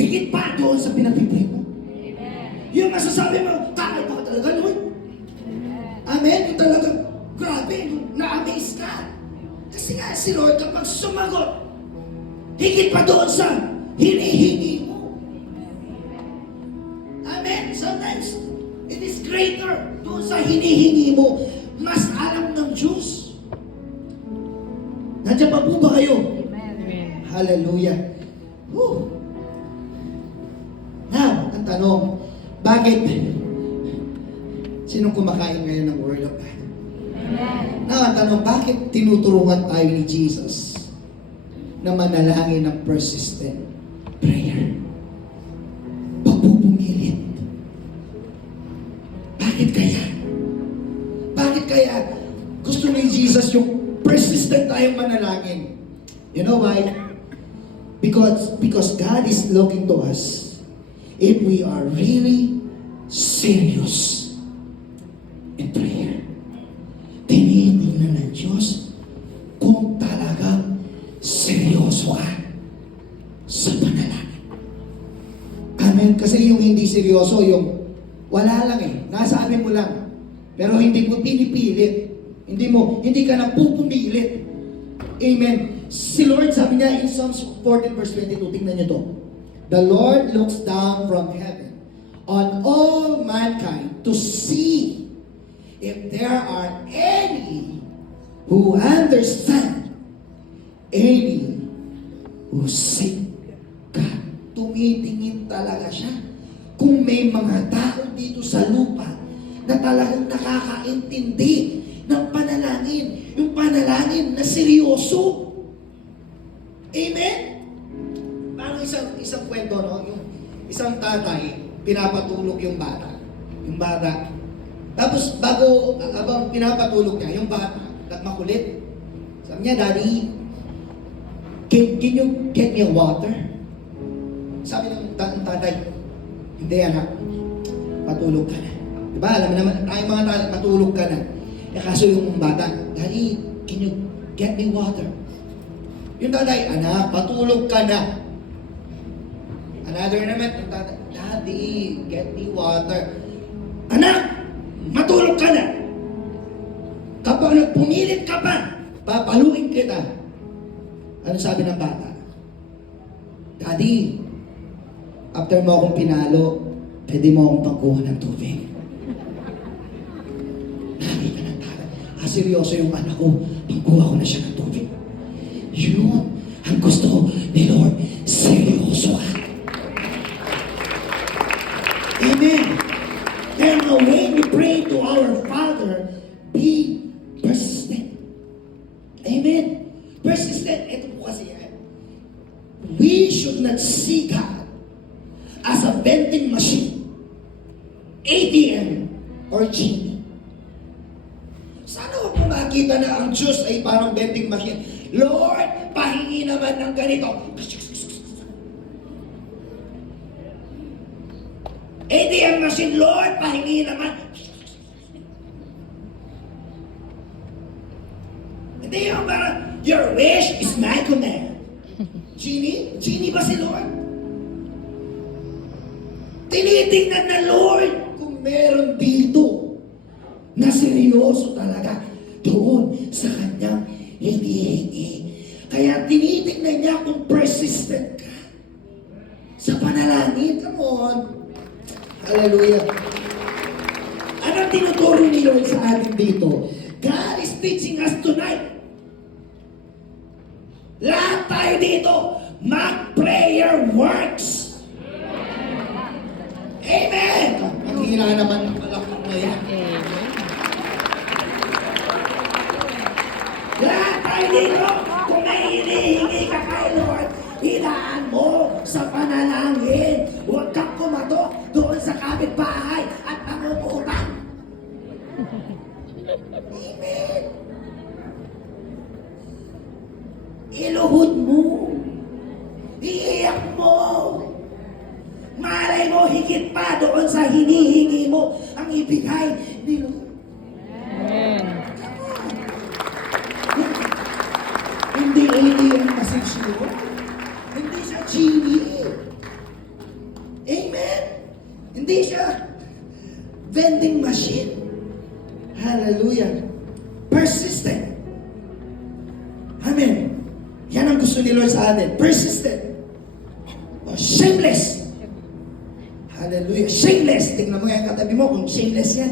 higit pa doon sa pinagpipray mo. Yung masasabi mo, takay pa ka talaga, Lord. Amen? Yung talagang, grabe, na-amaze ka. Kasi nga si Lord, kapag sumagot, higit pa doon sa hinihingi mo. Amen? Sometimes, it is greater doon sa hinihingi mo. Mas alam ng Diyos. Nandiyan pa po ba kayo? Amen. Hallelujah. Woo. Now, ang tanong, bakit? Sinong kumakain ngayon ng Word of God? Amen. Now, ang tanong, bakit tinuturuan tayo ni Jesus na manalangin ng persistent prayer? Pagpupungilit. Bakit kaya? Bakit kaya gusto ni Jesus yung persistent tayong manalangin? You know why? Because God is looking to us if we are really serious in prayer. Tinitingnan ng Diyos kung talagang seryoso ka sa panalangin. Amen. Kasi yung hindi seryoso, yung wala lang eh. Nasabi mo lang. Pero hindi mo pinipilit. Hindi ka na pupumilit. Amen. Si Lord, sabi niya in Psalms 14 verse 22, tingnan niyo to. The Lord looks down from heaven on all mankind to see if there are any who understand, any who seek God. Tumitingin talaga siya. Kung may mga tao dito sa lupa na talagang nakakaintindi ng panalangin, yung panalangin na seryoso. Amen? Parang isang kwento, no? Yung isang tatay, pinapatulog yung bata. Yung bata. Tapos, habang pinapatulog niya, yung bata, makulit. Sabi niya, Daddy, can you get me a water? Sabi ng tatay, hindi anak, patulog ka na. Diba, alam mo naman, tayong mga tatay, matulog ka na. Eh, kaso yung bata, Daddy, can you get me water? Yung tatay, anak, patulog ka na. Another naman, yung tatay, Daddy, get me water. Anak, matulog ka na. Kapag nagpumilit ka pa, papaluin kita. Ano sabi ng bata? Daddy, after mo akong pinalo, pwede mo akong pagkuha ng tubig. Nakita ng tatay, seryoso yung anak ko, pagkuha ko na siya ng tubig. Yun, ang gusto ni Lord, seryoso ka. Amen. Kaya nga, when we pray to our Father, be persistent. Amen. Persistent. Ito po kasi yan. We should not see God as a vending machine, ATM, or genie. Sana huwag mo makita na ang Diyos ay parang vending machine. Lord, pahingi naman ng ganito. ATM machine, Lord, pahingi naman. Hindi yung parang, your wish is my command. Genie? Genie ba si Lord? Tinitingnan na Lord kung meron dito na seryoso talaga doon sa kanyang hinihingi. Kaya tinitingnan niya kung persistent ka sa panalangin. Come on. Hallelujah. Anong tinuturo ni Lord sa atin dito? God is teaching us tonight. Lahat tayo dito, mag-prayer works. Amen! Ang hira naman ng palakot na yan. Lahat tayo dito, kung may hinihingi ka kay Lord, hinaan mo sa panalangin. Huwag kang kumato doon sa kapitbahay at pangungutang. Amen. Iluhod mo. Iiyak mo. Malay mo higit pa doon sa hinihingi mo ang ibigay ni Lord. Amen. Come on. Hindi alien kasi si Lord. Hindi siya genie. Hindi siya vending machine. Hallelujah. Persistent. Amen. Yan ang gusto ni Lord sa atin. Persistent. O, shameless. Hallelujah. Shameless. Tingnan mo yung katabi mo kung shameless yan.